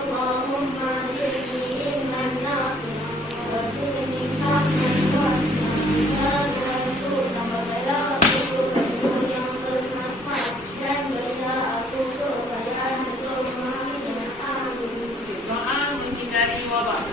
اللهم زدني علما نافعا وارزقني فهما واسعا وارزقنا وبلاغه والنور ينقل المقام dan belaku kepada Tuhan yang agung. Doa menghindari wabak.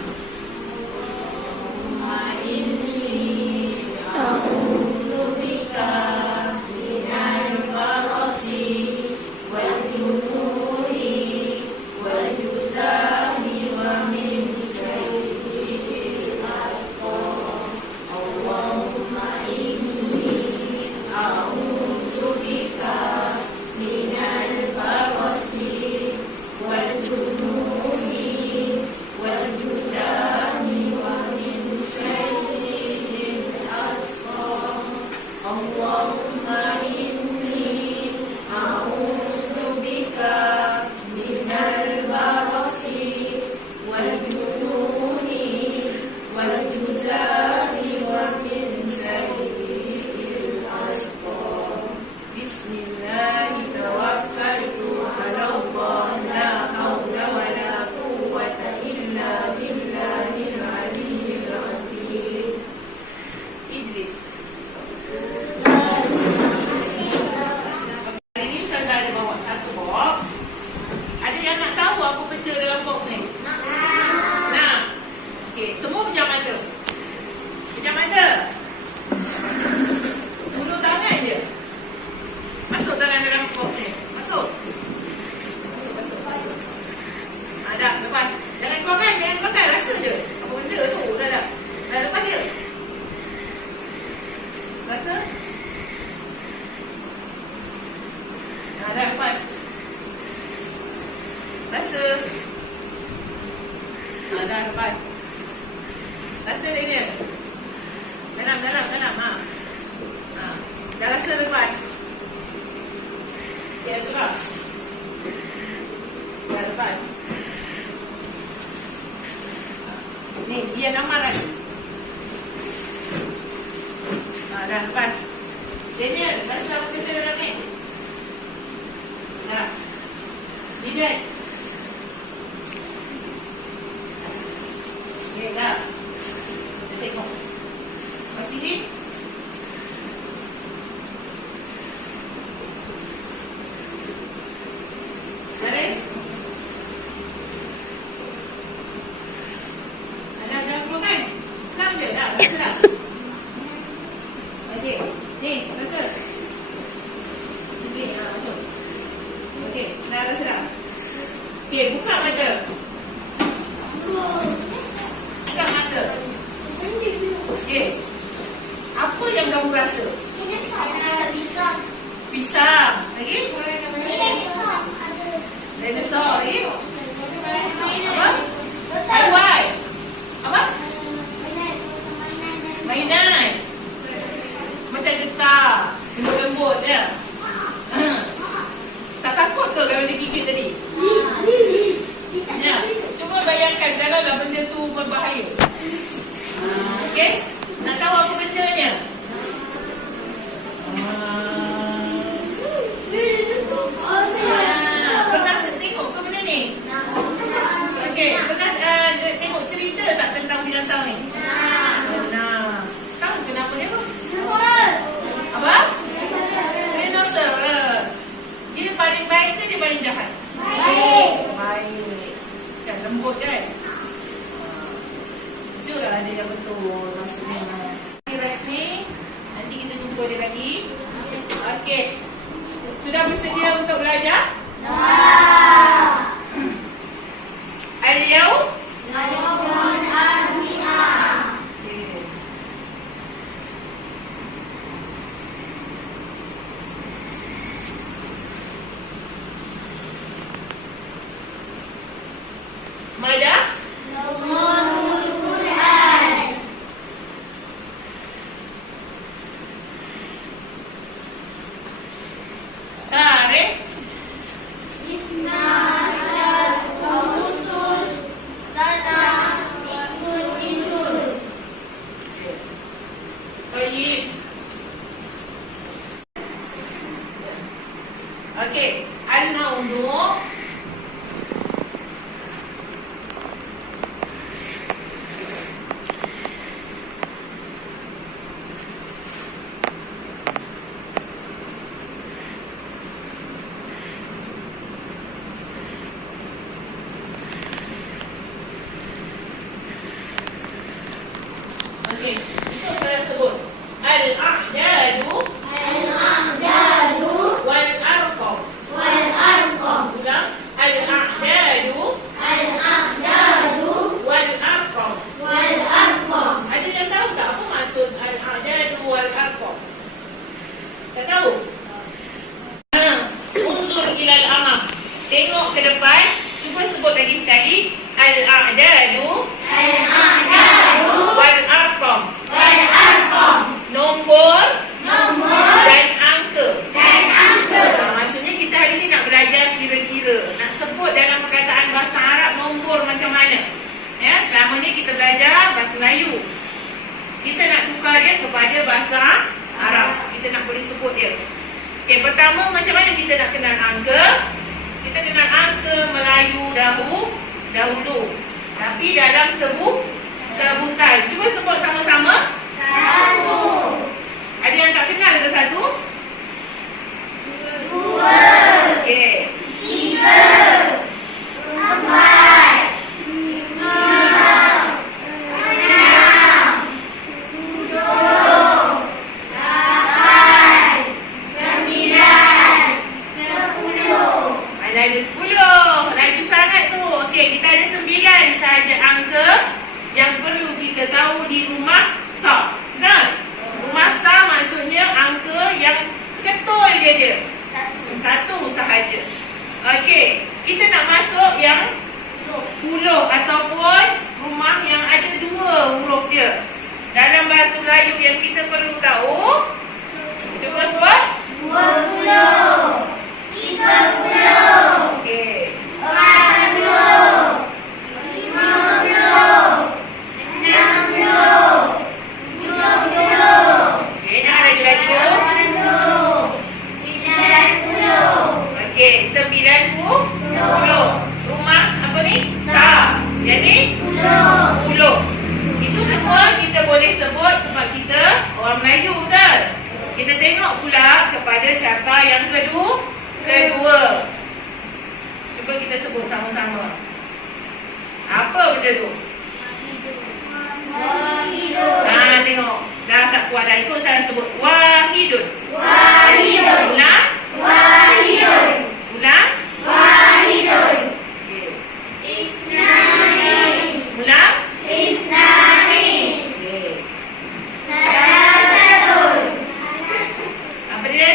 Dah lepas. Rasa dia. Dalam. Dah rasa lepas. Okey, lepas. Dah lepas. Ni, dia gambar kan? Dah lepas. Daniel, rasa apa kata dalam ni? Dah. Lihat. Okey, dah. Kita tengok. Masih ni? Tarik. Jangan keluarkan. Tenang je, dah. Rasa dah. Okey. Ni, rasa. Ni, masuk. Okey, dah rasa dah. Okey, buka mata. Buka mata. Okey. Apa yang kamu rasa? Pisang. Pisang. Lagi? Dinosaur. Lagi? Apa? Haiwan. Apa? Mainan. Macam getah. Lembut-lembut je. Tak takut ke kalau dia gigit tadi? Ya. Cuba bayangkan kalaulah benda tu berbahaya. Okey? Nak tahu apa bendanya? Pernah tengok ke benda ni? Okey, pernah tengok cerita tak tentang binatang ni? Pernah. Tahu kenapa dia apa? Apa? Rhinoceros. Dia paling baik ke dia paling jahat? Baik. Kan lembut kan? Itulah ada yang betul maksudnya. Rex ni, nanti kita jumpa dia lagi. Okey. Sudah bersedia untuk belajar? Al-Yaum? Mada? Tarikh? Baik. Okey, al-mawdu' lagi sekali. Al-a'dadu wal-arqam. Nombor dan angka. Maksudnya kita hari ni nak belajar kira-kira. Nak sebut dalam perkataan bahasa Arab nombor macam mana. Ya, selama ni kita belajar bahasa Melayu. Kita nak tukar dia kepada bahasa Arab. Kita nak boleh sebut dia. Okay, pertama macam mana kita nak kenal angka? Kita kenal angka Melayu dahulu. Tapi dalam sebutan. Cuba sebut sama-sama. 1, Ada yang tak kenal ke 1? 2, Okey. 3, 4, 5, 6, 7, 8, 9, 10. Ada 10. Laju sangat tu. Okey, kita ada 9 sahaja angka yang perlu kita tahu di rumah sah. Kan? Rumah sah maksudnya angka yang seketul dia. Satu sahaja. Okey, kita nak masuk yang puluh ataupun rumah yang ada 2 huruf dia. Dalam bahasa Melayu yang kita perlu tahu, cuba sebut. 20, 30, Okey. 40, 50, 60, 70, Okey, jangan laju-laju. 90. Okey, 90. Rumah apa ni? Sah. Jadi 10. Itu semua kita boleh sebut sebab kita orang Melayu, betul? Kita tengok pula kepada carta yang kedua. Cuba kita sebut sama-sama. Apa benda tu? Wahidun, Tengok. Dah tak kuat dah. Ikut saya sebut. Wahidun. wahidun, Ulang. wahidun, Ulang. wahidun. Okey. Isnain, Ulang. isnain, Okey. salasatun, Apa dia?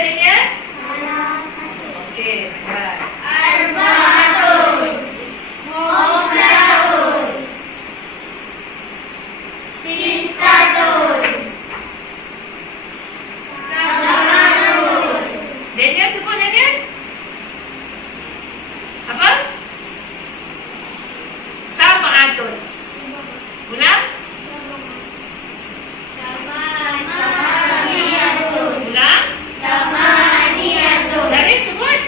Okey. Baik. arbaatun, khamsatun, sittatun, samanun. Daniel sebut Daniel. Apa? Sab'atun. Ulang. Samaniyatun, Ulang. samaniyatun, Jadi sebut.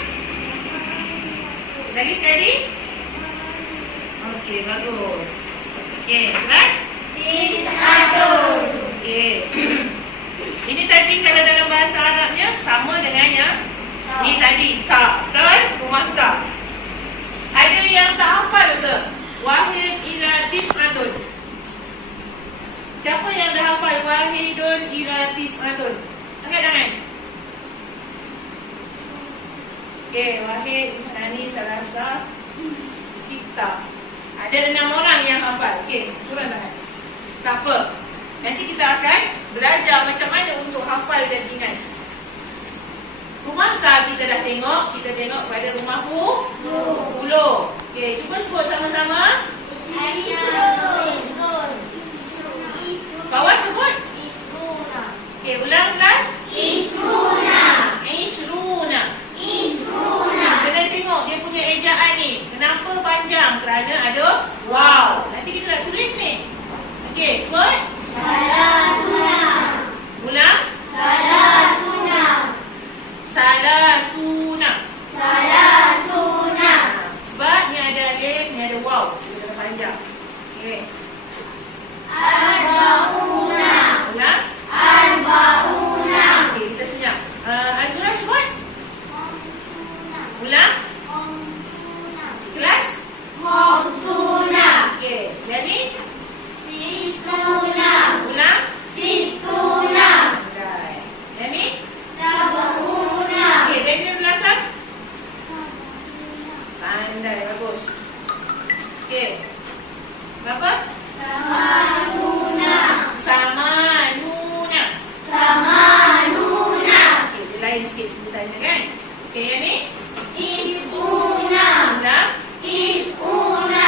Lagi sekali. Okey, bagus. Okey, kelas. tis'atun, Okey. Ini tadi kalau dalam bahasa Arabnya sama dengan yang ni tadi, sa, betul? Rumah sa. Ada yang tak hafal ke? Wahid ila tis'atun. Siapa yang dah hafal wahidun ila tis'atun? Angkat tangan. Okey, wahid, isnani, salasa, sita. Ada 6 orang yang hafal. Okey, turun tangan. Tak apa. Nanti kita akan belajar macam mana untuk hafal dan ingat. Rumah sah kita dah tengok. Kita tengok pada rumah puluh. Okey, cuba sebut sama-sama. Isrun, Bawah sebut. Isruna, Okey, ulang kelas. Isruna, Ishruna. Isruna, Kena tengok dia punya ejaan ni. Kenapa panjang? Kerana ada wow. Nanti kita nak tulis ni. Okey, sebut. Salasuna, Ulang. Salasuna, Salasuna. Salasuna, Sebab ni ada alif, ni ada wow. Dia kena panjang. Okey. Arbauna, Ulang. Arbauna, Okey, kita senyap. Azura sebut. Ulang. Kelas. Khamsuna, Okey, jadi Sittuna, ulang. Sittuna, Alright. Jadi Sab'una, okey, dari belakang. Pandai, bagus. Okey. Berapa? Samanuna, Samanuna. Samanuna, Okey, dia lain sikit sebutannya kan? Okey, yang ni. Tis'una, Ulang. Tis'una,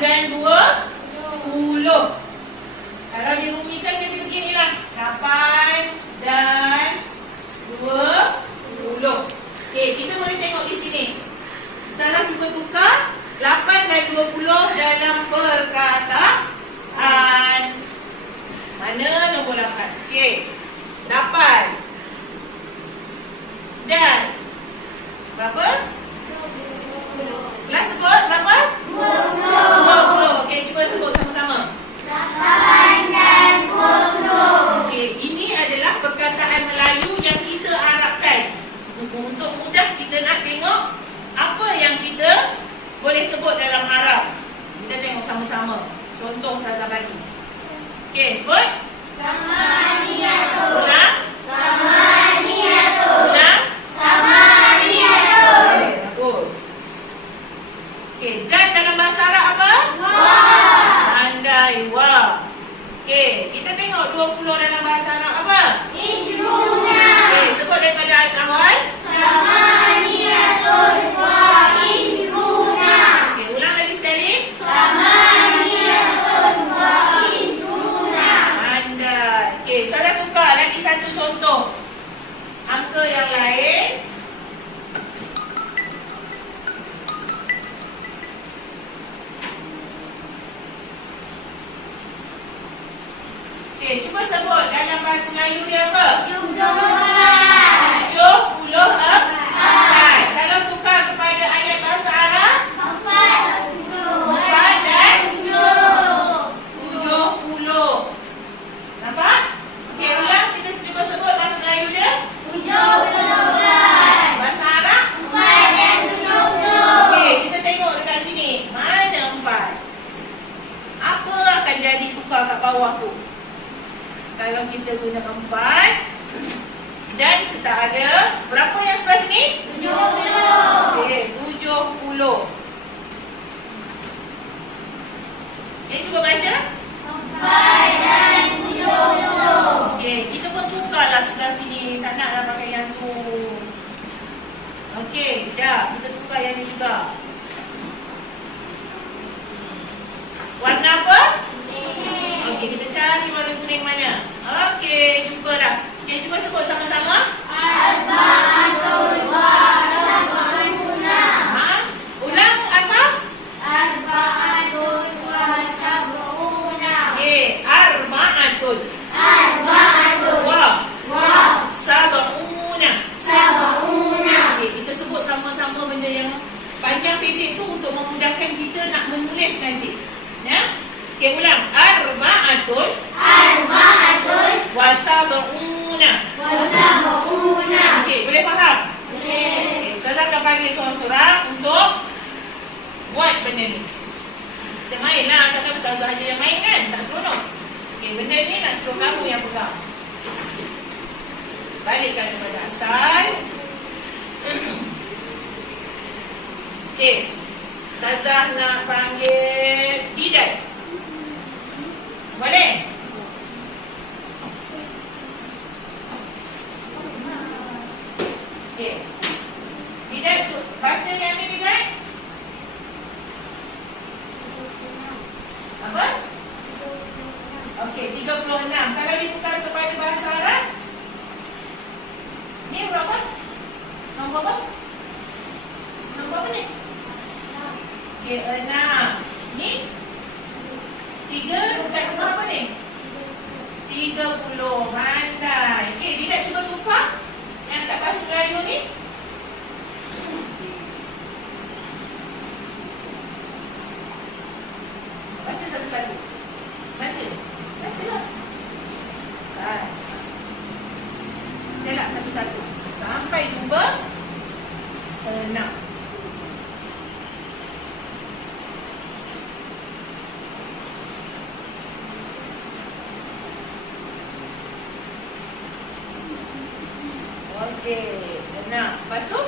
dan 20. Kalau dirumikan jadi beginilah. 8 dan 20. Okey, kita boleh tengok di sini. Salah cuba tukar 8 dan 20 dalam perkataan. Mana nombor 8? Okey. 8 dan berapa? Kelas sebut berapa? 20. Okey, cuba sebut sama-sama. 8 dan 20. Okey, ini adalah perkataan Melayu yang kita harapkan. Untuk mudah kita nak tengok apa yang kita boleh sebut dalam Arab. Kita tengok sama-sama. Contoh saya bagi. Okey, sebut. Samaniyatun. Ulang. Samaniyatun. Ulang. Samaniyatun. Bagus. Okey, dan dalam bahasa Arab apa? Wah. Pandai. Wah. Okey, kita tengok 20 dalam bahasa Arab apa? Ishruna. Okey, sebut daripada ayat awal. Samaniyatun wa ishruna. Okey, ulang lagi sekali. Samaniyatun wa ishruna. Pandai. Okey, saya tukar lagi satu contoh. Angka yang lain. Okey, cuba sebut dalam bahasa Melayu dia apa? 74. 74. Kalau tukar kepada ayat bahasa Arab, 4 dan 70. Nampak? Okey, ulang. Kita cuba sebut bahasa Melayu dia. 74. Bahasa Arab. 4 dan 70. Okey, kita tengok dekat sini. Mana 4? Apa akan jadi tukar kat bawah tu? Kalau kita guna 4 dan serta ada berapa yang sebelah sini? 70. Okey, 70. Okey, cuba baca. 4 dan 70. Okey, kita pun tukarlah sebelah sini. Tak naklah pakai yang tu. Okey, dah. Kita tukar yang ni juga. Warna apa? Okey, kita cari warna kuning mana. Okey, jumpa dah. Okey, cuba sebut sama-sama. Arba'atun wa sab'una. Ha? Ulang apa? Arba'atun wa sab'una. Okey, arba'atun. Arba'atun Wa wa sab'una. sab'una. Okey, kita sebut sama-sama benda yang panjang pendek tu untuk memudahkan kita nak menulis nanti. Ya? Okey, ulang. Arba'atun Arba'atun wa sab'una. wa sab'una. Okey, boleh faham? Boleh. Okey, saya akan panggil seorang-seorang untuk buat benda ni. Kita main lah, takkan ustazah aja yang main kan? Tak seronok. Okey, benda ni nak suruh kamu yang pegang. Balikkan kepada asal. Okey, ustazah nak panggil Didat. Boleh? Okey. Didat, baca yang ni Didat. Apa? Okey, 36. Kalau ditukar kepada bahasa Arab, ni berapa? Nombor apa? Nombor apa ni? Okey, 6. Ni? 3 dekat rumah apa ni? 30. Pandai. Okey, Didat cuba tukar yang kat bahasa Melayu ni. Baca satu-satu. Baca. Bacalah. Selak satu-satu. Sampai jumpa 6. Okey, 6. Lepas tu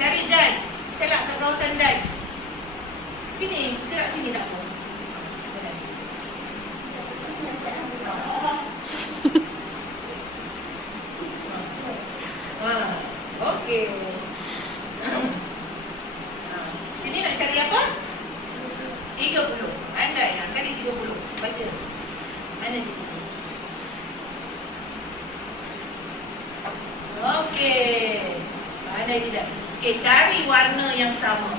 cari dan. Selak kat kawasan dan. Sini, gerak sini tak apa. Okey. Sini nak cari apa? 30. Okey, cari warna yang sama.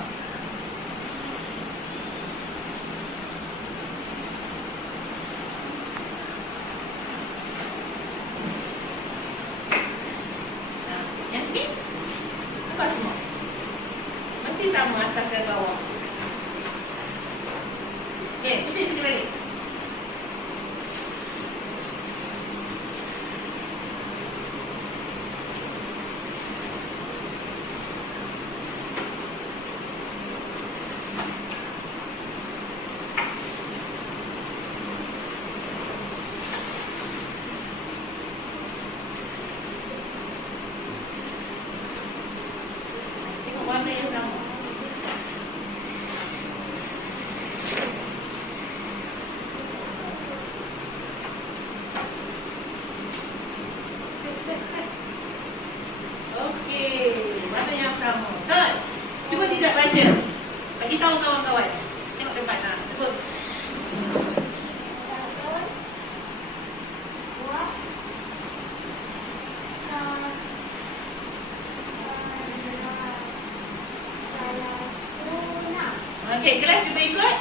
Yang sini? Nampak semua? Mesti sama atas dan bawah. Okey, pusing sini balik. Tengok warna yang sama. Okey, warna yang sama. Third, cuba tidak baca. Bagi tahu kawan-kawan. Tengok depan lah. Sebut. Okey, kelas cuba ikut.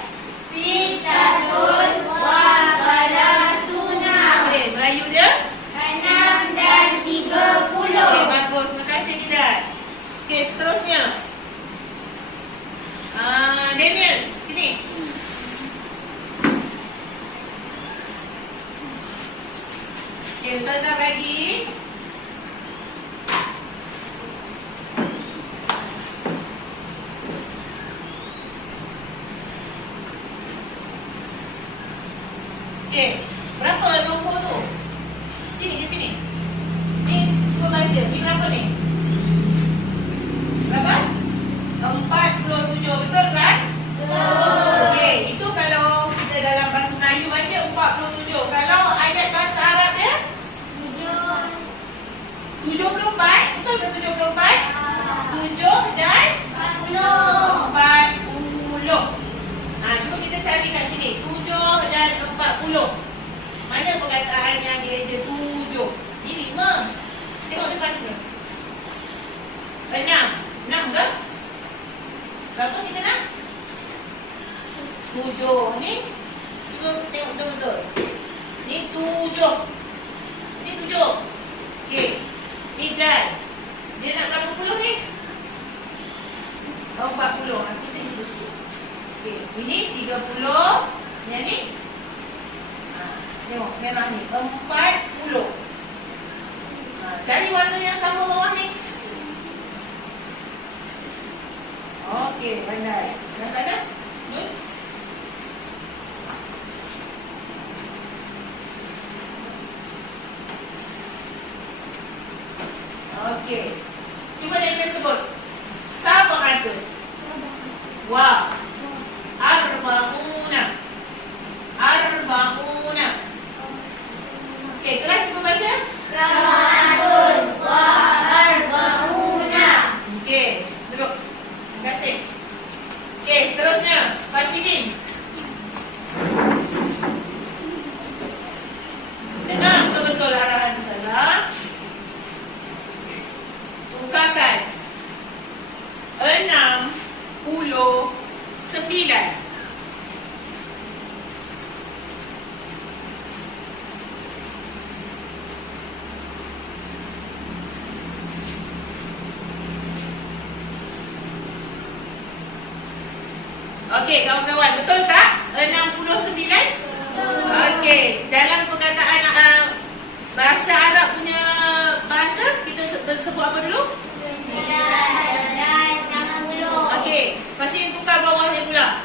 Sitatun wa salasuna. Okey, Melayu dia. 6 dan 30. Okey, bagus. Terima kasih Didan. Okey, seterusnya. Daniel, sini. Okey, Ustazah bagi. Okey, berapa nombor tu? Sini, di sini. Ni, cuba baca. Ni berapa ni? Berapa? 47. Betul, kelas? Okey, itu kalau kita dalam bahasa Melayu baca 47. Kalau ayat bahasa Arab dia 74. Betul ke 74? 7 dan 40. Cuba kita cari kat sini. 7 dan 40. Mana perkataan yang dia je 7? Ini 5. Tengok depan sini. 6. 6 ke? Berapa kita nak? 7. Ni cuba tengok betul-betul. Ni 7. Ni 7. Okey. Ni dan. Dia nak berapa puluh ni? 40. Aku sini. Okey. Ini 30. Yang ni? Tengok merah ni. 40. Cari warna yang sama bawah ni. Okey, pandai. Dah sana? Good. Okey. Cuba Daniel sebut. Sab'atun. Wa. Arba'una. Arba'una. Okey, kelas cuba baca. Sab'atun wa arba'una. Okey, duduk. Terima kasih. Okey, seterusnya. Fasihin. Dengar betul-betul arahan Ustazah. Tukarkan 69. Okey, kawan-kawan, betul tak? 69? Okey, dalam perkataan bahasa Arab punya bahasa, kita sebut apa dulu? 9 dan 60. Okey, pasti tukar bawahnya pula.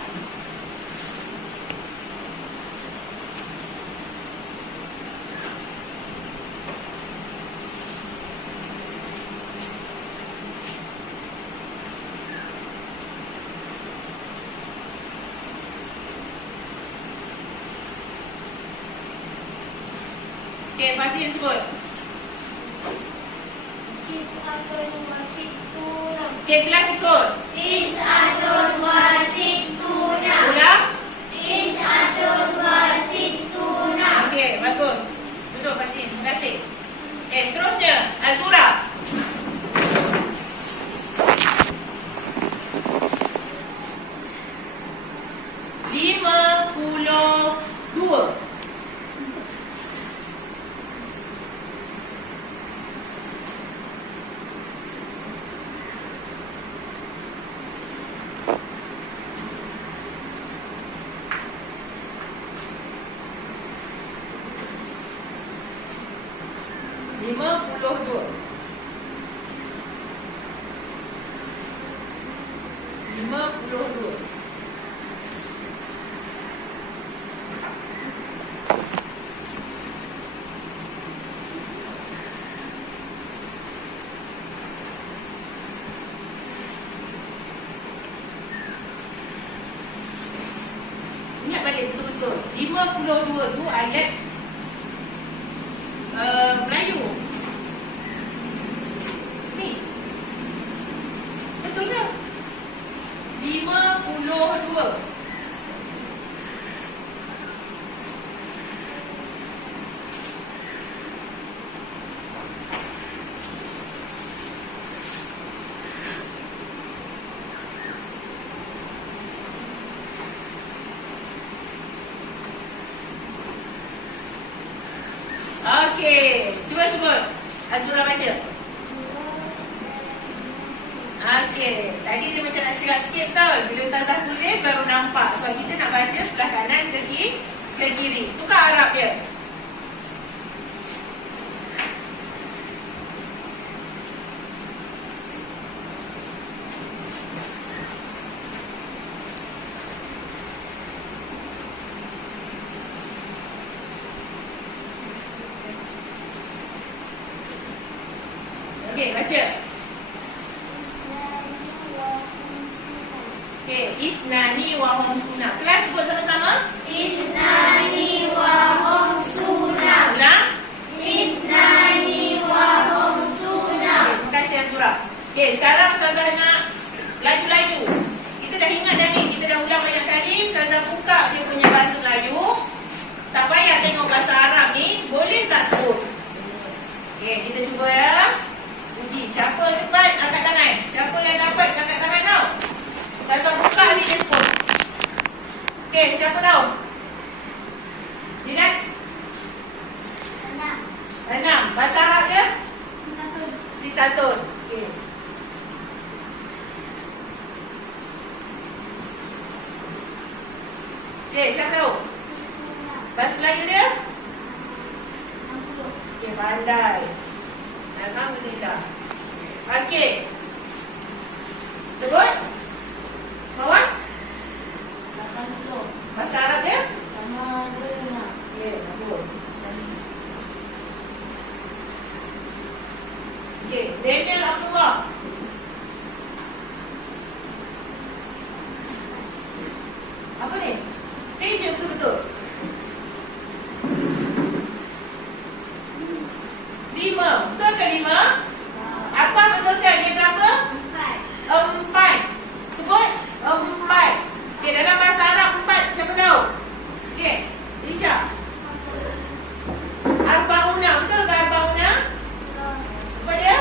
Okey, pasti sebut. Tis'atun wa sittuna. Okey, kelas ikut. Tis'atun wa sittuna. Ulang. Tis'atun wa sittuna. Okey, bagus. Duduk pasti. Terima kasih. Seterusnya, Azura. 52. 52. Ingat balik betul-betul. 52 tu ayat Melayu. Ni. Betul ke? 52. Okey, cuba sebut. Azura baca. Okey, tadi dia macam nak silap sikit tau. Bila Ustazah tulis baru nampak. Sebab kita nak baca sebelah kanan ke kiri. Tukar Arab dia. Okey, baca. Okey, isnani wa hum sunnah. Kelas sebut sama-sama. Isnani wa hum sunnah. Ulang. Isnani wa hum sunnah. Terima kasih Azura. Okey, sekarang Ustazah nak laju-laju. Kita dah ingat dah ni, kita dah ulang banyak kali. Ustazah buka dia punya bahasa Melayu. Tak payah tengok bahasa Arab ni, boleh tak sebut? Okey, kita cuba ya. Uji, siapa cepat angkat tangan? Siapa yang dapat angkat tangan tau? Ustazah buka ni dia sebut. Okey, siapa tahu? Lihat. 6. Bahasa Arab dia? Sitatun. Okey. Okey, siapa tahu? Bahasa Melayu dia? Okey, pandai. Alhamdulillah. Okey. Sebut. Mawas. 80. Bahasa Arab dia? Sama dengar. Okey, bagus. Okey, Daniel Abdullah. Apa ni? Seja betul-betul. 5. Betul ke 5? Apa betulkan dia berapa? 4. Sebut 4. Okey, dalam bahasa Arab 4 siapa tahu? Okey, Isha. Arbauna, betul ke Arbauna? Apa dia?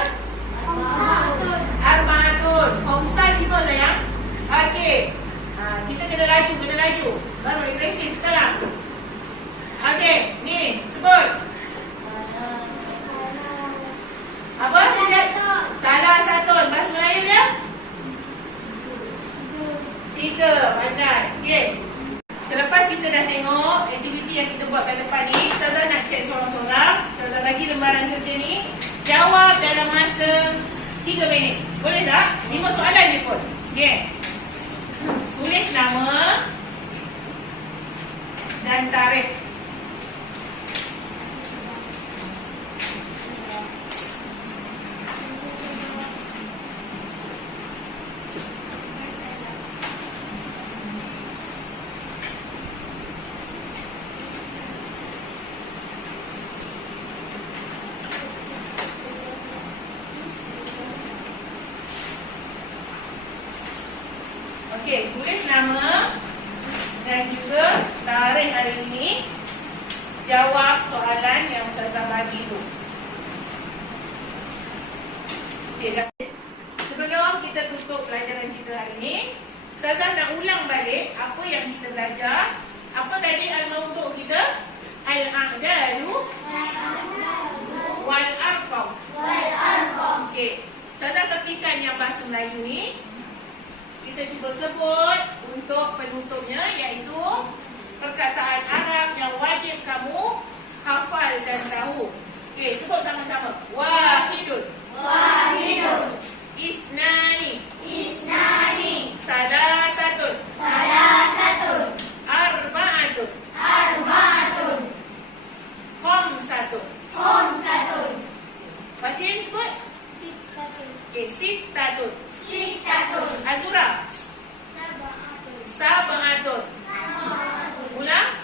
Arbaatun. Homsan betul sayang. Okey. Kita kena laju. Baru agresif, betul tak? Okey, ni sebut. Apa? Salah satu. Bahasa Melayu dia? 3. Pandai. Okey. Selepas kita dah tengok aktiviti yang kita buat kat depan ni, Ustazah nak cek seorang-seorang. Ustazah bagi lembaran kerja ni. Jawab dalam masa 3 minit. Boleh tak? 5 soalan je pun. Okey. Tulis nama dan tarikh. Okey, tulis nama dan juga tarikh hari ini. Jawab soalan yang Ustazah bagi tu. Okey, dah. Sebelum kita tutup pelajaran kita hari ini, Ustazah nak ulang balik apa yang kita belajar. Apa tadi al-mawdu' kita? Al-a'dalu wal-arqam. Okey, Ustazah kepikan yang bahasa Melayu ni. Kita cuba sebut untuk penutupnya, iaitu perkataan Arab yang wajib kamu hafal dan tahu. Okey, sebut sama-sama. Wah. Sab'atun. Ulang.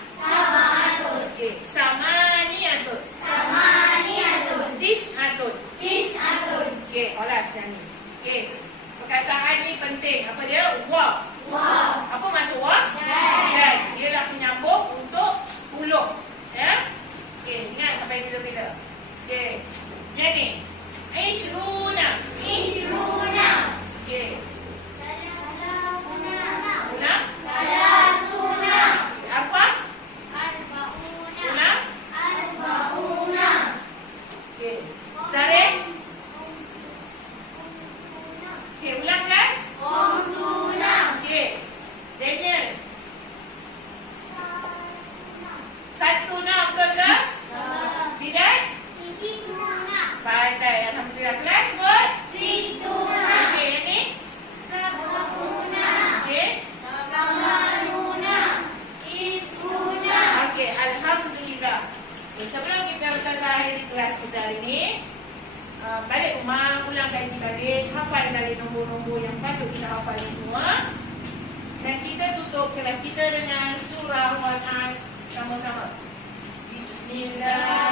Okey. Samaniyatun. Tis'atun. Okey, olah sekarang ni. Okey. Perkataan ni penting. Apa dia? Wa. Apa maksud wa? Dan. Dia nak menyambung untuk 10. Ya? Okey, ingat sampai bila-bila. Okey. Yang ni. Ishruna. Okey. Ulang. Apa? Ulang. Okey. Zarif. Okey, ulang kelas. Okey. Daniel. Satuna betul ke? Tidak? Pandai. Alhamdulillah. Kelas buat. Okey, yang ni. Okey. Okey, alhamdulillah. Okay, sebelum kita akhiri kelas kita hari ni, balik rumah, ulang kaji balik, hafal dari nombor-nombor yang patut kita hafal ni semua. Dan kita tutup kelas kita dengan surah Al-Nas sama-sama. Bismillah.